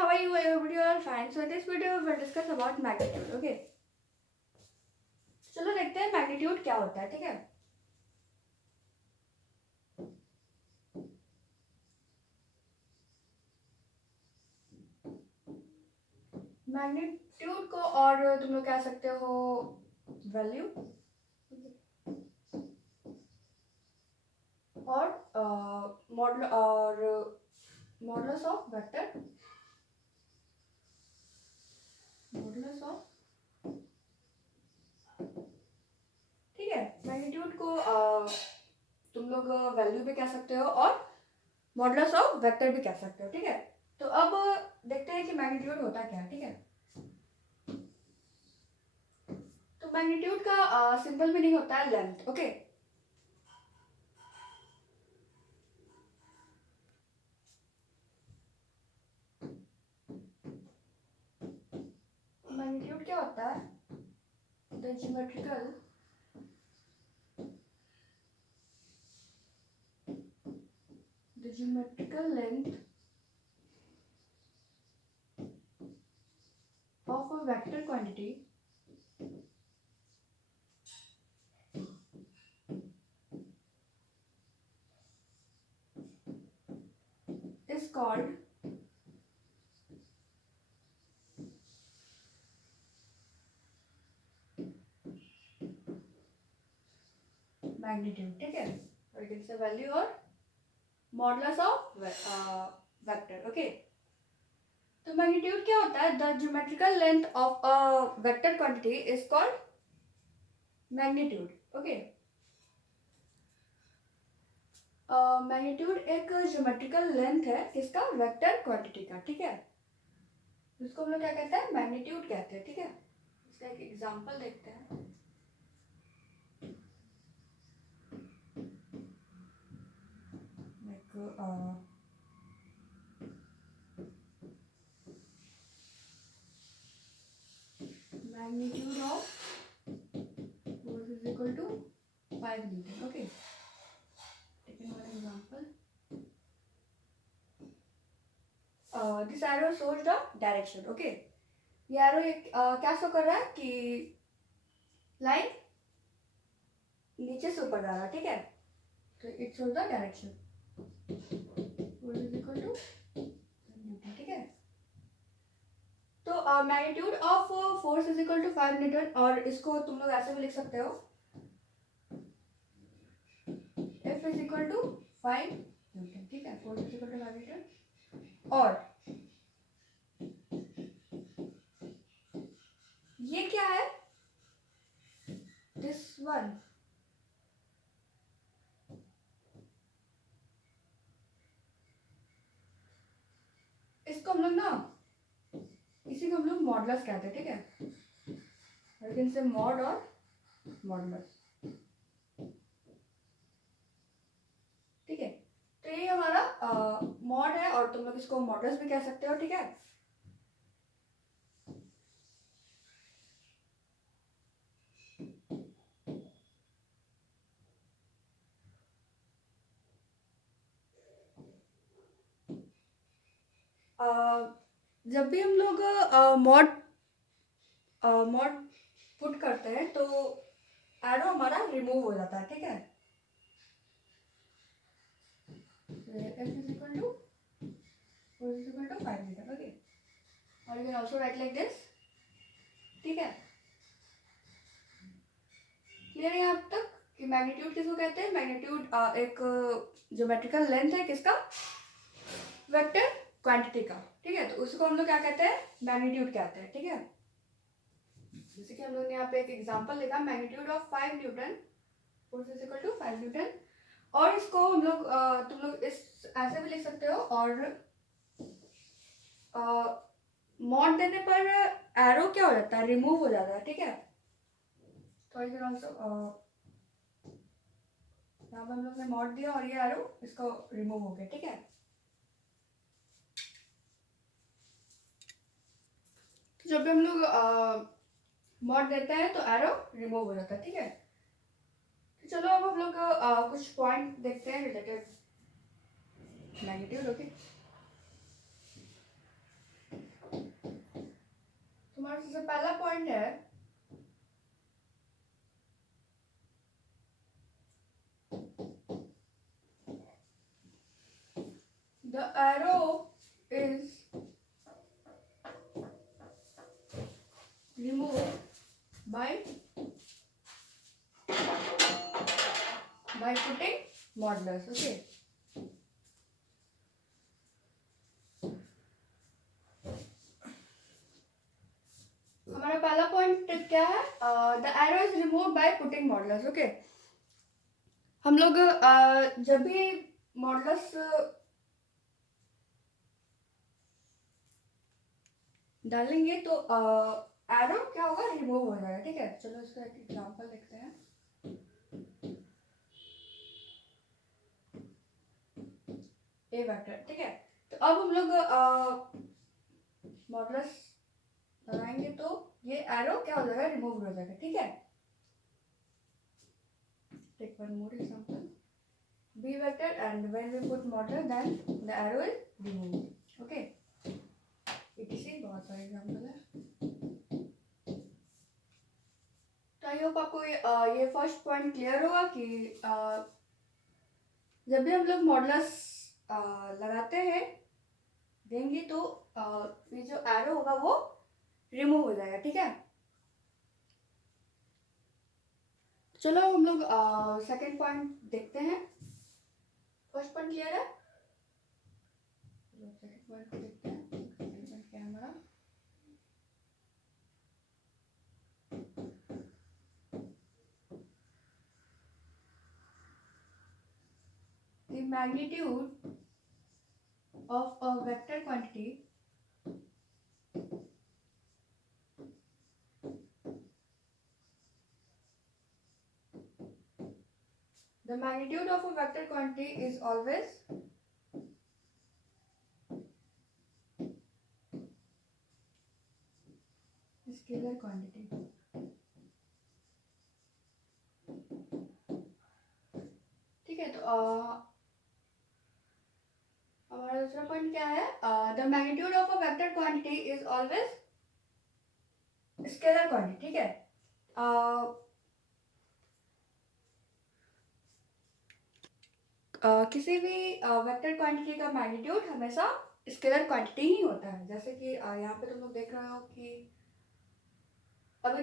how are you? Everybody all fine. So in this video we'll discuss about magnitude. Okay. चलो देखते हैं magnitude क्या होता है. ठीक है. मैग्नीट्यूड को और तुम लोग कह सकते हो वैल्यू और modulus of vector, modulus of. ठीक है. मैग्नीट्यूड को तुम लोग वैल्यू भी कह सकते हो और मॉडुलस ऑफ वेक्टर भी कह सकते हो. ठीक है. तो अब देखते हैं कि मैग्नीट्यूड होता क्या है. ठीक है. तो मैग्नीट्यूड का सिंपल मीनिंग होता है लेंथ. ओके. मैग्नीट्यूड क्या होता है? The geometrical length of a vector quantity is called magnitude. ठीक है. और इट इज वैल्यू और मॉडुलस ऑफ वेक्टर. ओके. तो मैग्नीट्यूड क्या होता है? The geometrical length of a vector quantity is called magnitude. Okay. Magnitude एक ज्योमेट्रिकल लेंथ है किसका? वेक्टर क्वांटिटी का. ठीक है. इसको हम लोग क्या कहते हैं? मैग्नीट्यूड कहते हैं. ठीक है. इसका एक एग्जांपल देखते हैं. Magnitude of force is equal to 5 Newton. Okay. Taking one example. This arrow shows the direction. Okay. ये arrow क्या शो कर रहा है कि लाइन नीचे से ऊपर जा रहा है. ठीक है. तो it shows the direction. force is equal to Newton. ठीक है. तो magnitude of force is equal to 5 newton. और इसको तुम लोग ऐसे भी लिख सकते हो F is equal to 5 newton. ठीक है. Force is equal to 5 newton. और ये क्या है? This one. इसको हम लोग ना, इसी को हम लोग मॉडुलस कहते हैं. ठीक है. लेकिन से मॉड और मॉडुलस. ठीक है. तो ये हमारा मॉड है और तुम लोग इसको मॉडुलस भी कह सकते हो. ठीक है. जब भी हम लोग मॉड पुट करते हैं तो एरो हमारा रिमूव हो जाता है. ठीक है. F is equal to 4 is equal to 5 metre. Okay. और you can also write like this. ठीक है. क्लियर है यहाँ तक कि मैग्नीट्यूड किसको कहते हैं? मैग्नीट्यूड एक ज्योमेट्रिकल लेंथ है किसका? वेक्टर क्वांटिटी का. ठीक है. तो उसको हम लोग क्या कहते हैं? मैग्नीट्यूड कहते हैं. ठीक है. जैसे कि हम लोग ने यहाँ पे एक एग्जांपल लिखा, magnitude of 5 newton, force is equal to 5 newton. और इसको हम लोग तुम लोग इस ऐसे भी लिख सकते हो. और मॉड देने पर एरो क्या हो जाता है? रिमूव हो जाता है. ठीक है. तो यू कैन आल्सो यहाँ पर हम लोग ने मॉड दिया और ये एरो इसको रिमूव हो गया. ठीक है. तो जब भी हम लोग मॉड देते हैं तो एरो रिमूव हो जाता है. ठीक है. तो चलो अब हम लोग कुछ पॉइंट देखते हैं रिलेटेड मैग्नीट्यूड. ओके. सबसे पहला पॉइंट है the arrow is removed by putting modulus. Okay. हमारा पहला पॉइंट क्या है? The arrow is remove by putting modulus. Okay, हम लोग जब भी मॉडुलस डालेंगे तो एरो क्या होगा? रिमूव हो जाएगा. ठीक है, चलो इसका एक एग्जांपल देखते हैं. ए वेक्टर. ठीक है, तो अब हम लोग मॉडुलस लगाएंगे तो ये एरो क्या हो जाएगा? रिमूव हो जाएगा. ठीक है, take one more example. B vector, and when we put modulus then the arrow is removed. Okay, etc. बहुत सारे एग्जाम्पल है. तो आई होप आपको ये फर्स्ट पॉइंट क्लियर होगा कि जब भी हम लोग मॉडुलस लगाते हैं देंगे तो ये जो एरो होगा वो रिमूव हो जाएगा. ठीक है, चलो हम लोग सेकंड पॉइंट देखते हैं. फर्स्ट पॉइंट क्लियर है, सेकंड पॉइंट देखते हैं. सेकंड पॉइंट क्या है हमारा? The magnitude of a vector quantity is always scalar quantity. ठीक है, तो हमारा दूसरा पॉइंट क्या है? The magnitude of a vector quantity is always scalar quantity. ठीक है, किसी भी वेक्टर क्वांटिटी का मैग्नीट्यूड हमेशा स्केलर क्वांटिटी ही होता है. जैसे कि यहाँ पे तुम लोग देख रहे हो कि अभी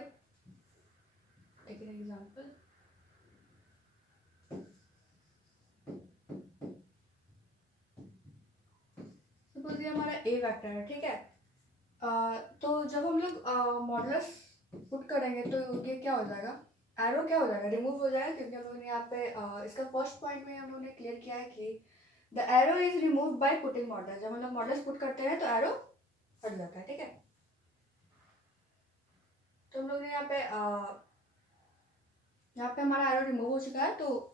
एक एग्जांपल, सपोज ये हमारा ए वेक्टर है. ठीक है, तो जब हम लोग मॉडुलस पुट करेंगे तो ये क्या हो जाएगा? एरो क्या हो जाएगा? रिमूव हो जाएगा, क्योंकि हम लोगों ने यहाँ पे इसका फर्स्ट पॉइंट में हम लोगों ने क्लियर किया है कि the arrow is remove by putting modulus. जब हम लोग मॉडुलस पुट करते हैं तो एरो हट जाता है. ठीक है, तो हम लोग ने यहाँ पे हमारा एरो रिमूव हो चुका है. तो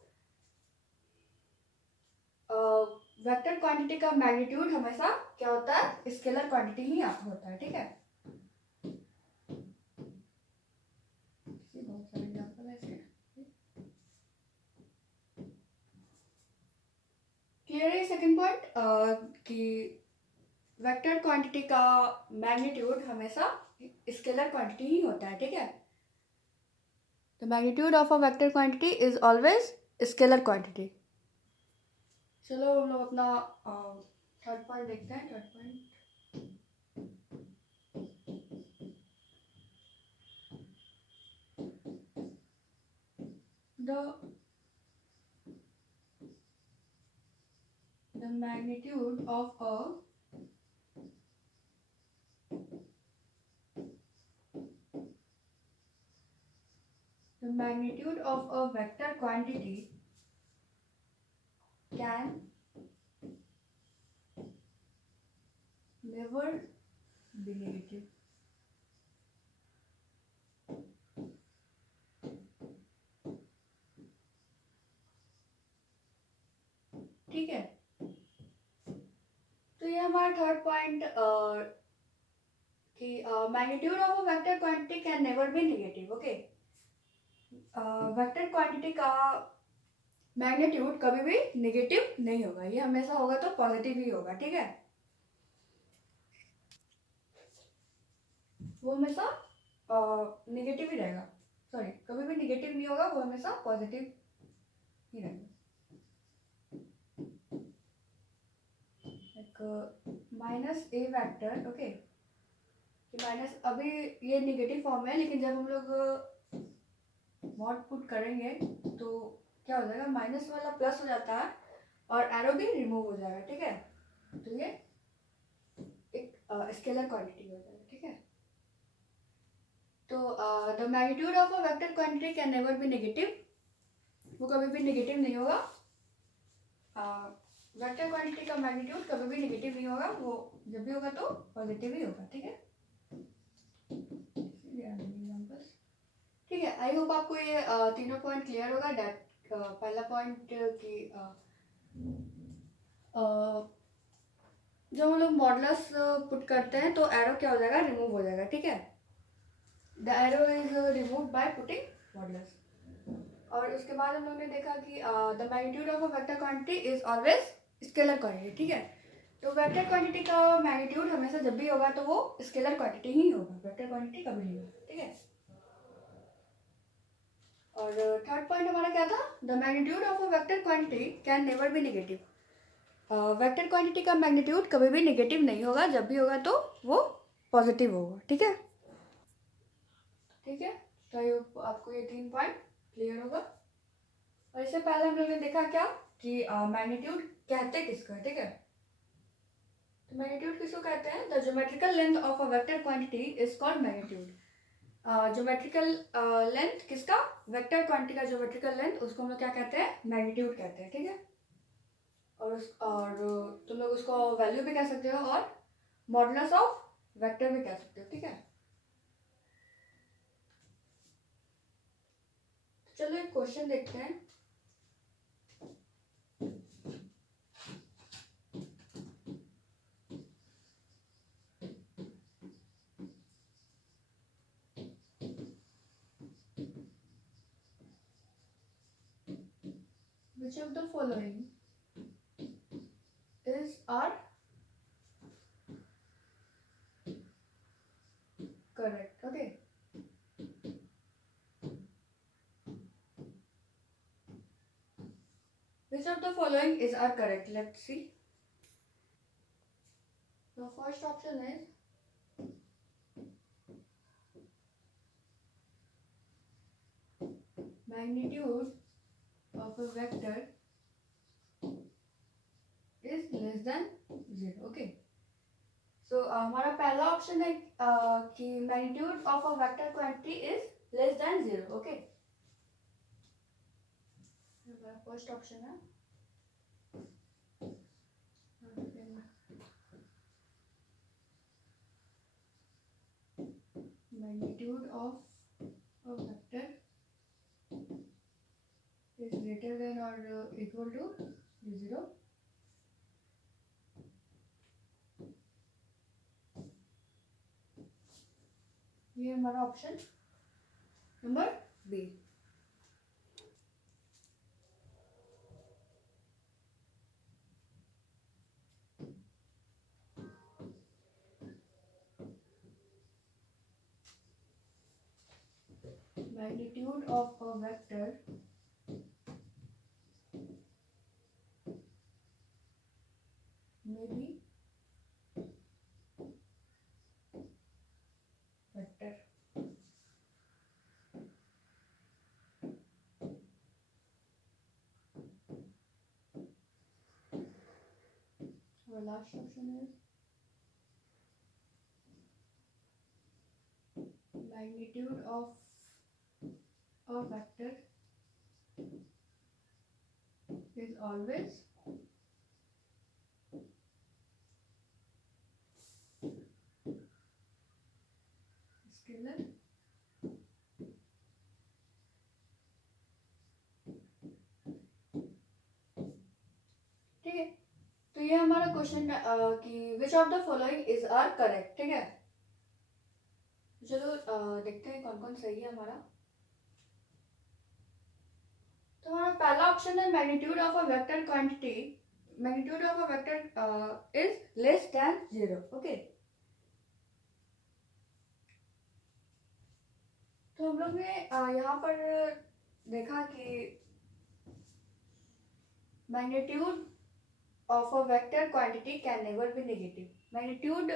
वेक्टर क्वांटिटी का मैग्नीट्यूड हमेशा क्या होता है? स्केलर क्वांटिटी ही होता है. ठीक है, बहुत सारे एग्जांपल है इसके. क्लियर है सेकंड पॉइंट कि वेक्टर क्वांटिटी का मैग्नीट्यूड हमेशा स्केलर क्वांटिटी ही होता है. ठीक है, the magnitude of a vector quantity is always scalar quantity. चलो हम लोग अपना थर्ड पॉइंट देखते हैं. Third point, the magnitude of a vector quantity can never be negative. ठीक है, तो ये हमारा थर्ड पॉइंट कि magnitude of a vector quantity can never be negative. Okay, vector quantity का मैग्नीट्यूड कभी भी नेगेटिव नहीं होगा, ये हमेशा होगा तो पॉजिटिव ही होगा. ठीक है, वो हमेशा नेगेटिव ही रहेगा, सॉरी कभी भी नेगेटिव नहीं होगा, वो हमेशा पॉजिटिव ही रहेगा। माइनस ए वेक्टर, ओके, माइनस अभी ये नेगेटिव फॉर्म है, लेकिन जब हम लोग मॉड पुट करेंगे तो क्या हो जाएगा, माइनस वाला प्लस हो जाता है और एरो भी रिमूव हो जाएगा, ठीक है। तो ये एक स्केलर क्वांटिटी हो जाएगा, ठीक है। तो the magnitude of a vector quantity can never be negative, वो कभी भी नेगेटिव नहीं होगा। वेक्टर क्वांटिटी का मैग्नीट्यूड कभी भी नेगेटिव नहीं होगा, वो जब भी होगा तो पॉजिटिव ही होगा, ठीक है। ठीक है, आई होप आपको ये तीनों पॉइंट क्लियर होगा। डेट पहला पॉइंट कि जब हम लोग मॉडुलस पुट करते हैं तो एरो क्या हो जाएगा, रिमूव हो जाएगा, ठीक है। The arrow is remove by putting modulus. और उसके बाद हम लोग ने देखा कि the magnitude of a vector quantity is always scalar quantity, ठीक है। तो वेक्टर क्वांटिटी का मैग्नीट्यूड हमेशा जब भी होगा तो वो स्केलर क्वांटिटी ही होगा, वेक्टर क्वांटिटी कभी नहीं होगा, ठीक है। और थर्ड पॉइंट हमारा क्या था, the magnitude of a vector quantity can never be negative. Vector quantity का मैग्नीट्यूड कभी भी नेगेटिव नहीं होगा, जब भी होगा तो वो पॉजिटिव होगा, ठीक है। ठीक है, तो आपको ये 3 पॉइंट क्लियर होगा। और इससे पहले हम लोग ने देखा क्या कि मैग्नीट्यूड कहते किसको है, ठीक है। तो मैग्नीट्यूड किसको कहते हैं, the geometrical length of a vector quantity is called magnitude. Geometrical length किसका, वेक्टर क्वांटिटी का ज्योमेट्रिकल लेंथ, उसको हम लोग क्या कहते हैं, मैग्नीट्यूड कहते हैं, ठीक है। और तुम लोग उसको वैल्यू भी कह सकते हो और मॉडुलस ऑफ वेक्टर भी कह सकते हो, ठीक है। चलो एक क्वेश्चन देखते हैं। Which of the following is our correct, okay. Which of the following is our correct, let's see. The first option is magnitude of a vector is less than 0, okay. So हमारा पहला option है कि magnitude of a vector quantity is less than 0, okay. हमारा first option है magnitude of a vector is greater than or equal to 0. ये हमारा option number B. Magnitude of a vector may be vector. Our last option is magnitude of a vector is always scalar. ठीक है, तो ये हमारा question कि which of the following is are correct, ठीक है। चलो देखते हैं कौन कौन सही है हमारा। तो हमारा पहला ऑप्शन है magnitude of a vector quantity, magnitude of a vector is less than 0, okay. लोग ने यहाँ पर देखा कि magnitude of a vector quantity can never be negative. Magnitude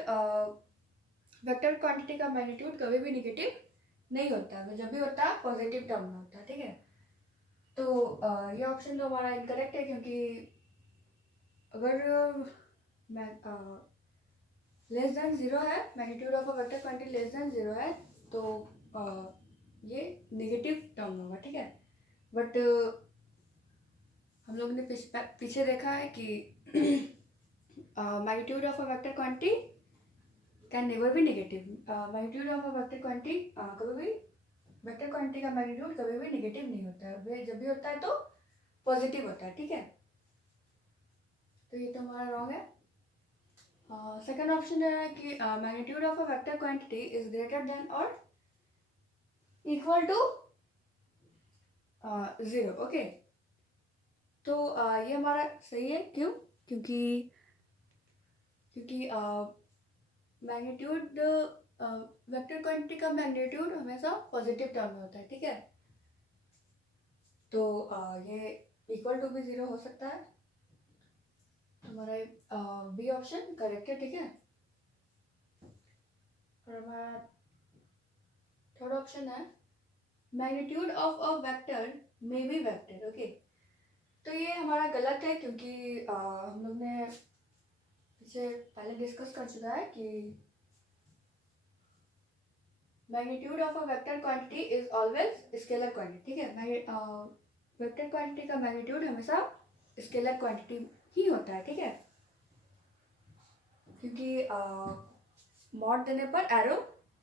vector quantity का मैग्नीट्यूड कभी भी नेगेटिव नहीं होता है, जब भी होता है पॉजिटिव टर्म में होता है, ठीक है। तो ये ऑप्शन तो हमारा इनकरेक्ट है, क्योंकि अगर लेस देन जीरो है, magnitude of a vector quantity less than zero है, तो ये नेगेटिव टर्म होगा, ठीक है। बट हम लोग ने पीछे देखा है कि magnitude of a vector quantity can never be negative. Magnitude of a vector quantity कभी भी वेक्टर क्वांटिटी का मैग्नीट्यूड कभी भी नेगेटिव नहीं होता है, वे जब भी होता है तो पॉजिटिव होता है, ठीक है। तो ये तो हमारा रॉन्ग है। सेकंड ऑप्शन है कि magnitude of a vector quantity is greater than और इक्वल टू जीरो, ओके। तो ये हमारा सही है, क्यों? क्योंकि मैग्नीट्यूड वेक्टर क्वांटिटी का मैग्नीट्यूड हमेशा पॉजिटिव टर्म में होता है, ठीक है। तो ये इक्वल टू भी जीरो हो सकता है, हमारा बी ऑप्शन करेक्ट है, ठीक है। और हमारा थर्ड ऑप्शन है magnitude of a vector may be vector, okay. तो ये हमारा गलत है, क्योंकि हम लोग ने इसे पहले डिस्कस कर चुका है कि magnitude of a vector quantity is always scalar quantity, ठीक है। वेक्टर क्वांटिटी का मैग्नीट्यूड हमेशा स्केलर क्वांटिटी ही होता है, ठीक है। क्योंकि मॉड देने पर एरो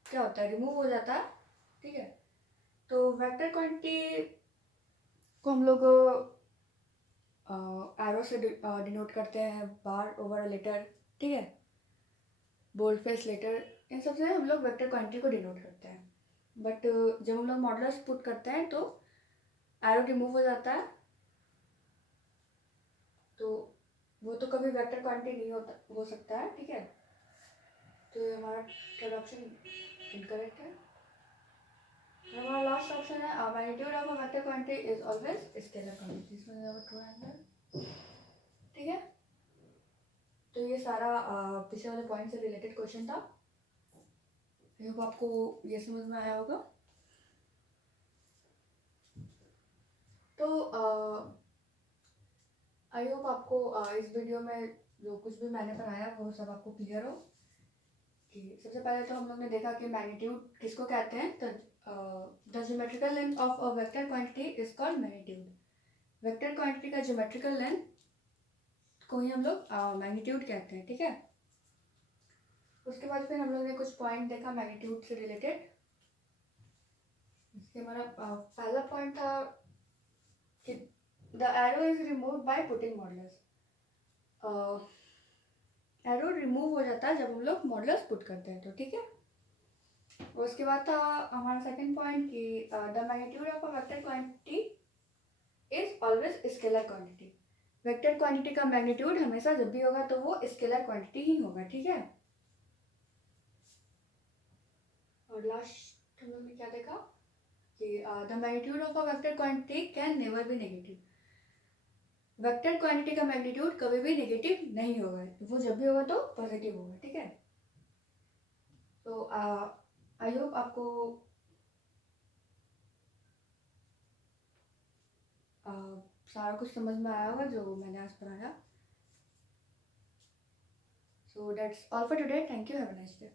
क्या होता है, रिमूव हो जाता है, ठीक है। तो वेक्टर क्वांटिटी को हम लोग एरो से डिनोट करते हैं, बार ओवर लेटर, ठीक है, बोल्ड फेस लेटर, इन सब से हम लोग वेक्टर क्वांटिटी को डिनोट करते हैं। बट जब हम लोग मॉडुलस पुट करते हैं तो एरो रिमूव हो जाता है, तो वो तो कभी वेक्टर क्वांटिटी नहीं हो सकता है, ठीक है। तो ये हमारा थर्ड ऑप्शन इनकरेक्ट है। हमारा लास्ट ऑप्शन है magnitude of a vector quantity is always scalar quantity, इसमें ट्रू आंसर, ठीक है। तो ये सारा पिछले वाले पॉइंट से रिलेटेड क्वेश्चन था। आई होप आपको ये समझ में आया होगा। तो आई होप आपको इस वीडियो में जो कुछ भी मैंने पढ़ाया वो सब आपको क्लियर हो। कि सबसे पहले तो हम लोग ने देखा कि मैग्नीट्यूड किसको कहते हैं, तो the geometrical length of a vector quantity is called magnitude. Vector quantity का ज्योमेट्रिकल लेंथ को ही हम लोग मैग्नीट्यूड कहते हैं, ठीक है। उसके बाद फिर हम लोग ने कुछ पॉइंट देखा मैग्नीट्यूड से रिलेटेड। इसके हमारा पहला पॉइंट था कि the arrow is remove by putting modulus. Arrow remove हो जाता है जब हम लोग मॉडुलस पुट करते हैं, तो ठीक है। उसके बाद था हमारा सेकंड पॉइंट कि the magnitude of a vector quantity is always scalar quantity. Vector quantity का मैग्नीट्यूड हमेशा जब भी होगा तो वो स्केलर क्वांटिटी ही होगा, ठीक है। और लास्ट हम लोग ने क्या देखा कि the magnitude of a vector quantity can never be negative. Vector quantity का मैग्नीट्यूड कभी भी नेगेटिव नहीं होगा, वो जब भी होगा तो पॉजिटिव होगा, ठीक है। तो आई होप आपको सारा कुछ समझ में आया होगा जो मैंने आज पढ़ाया। So that's all for today, thank you, have a nice day.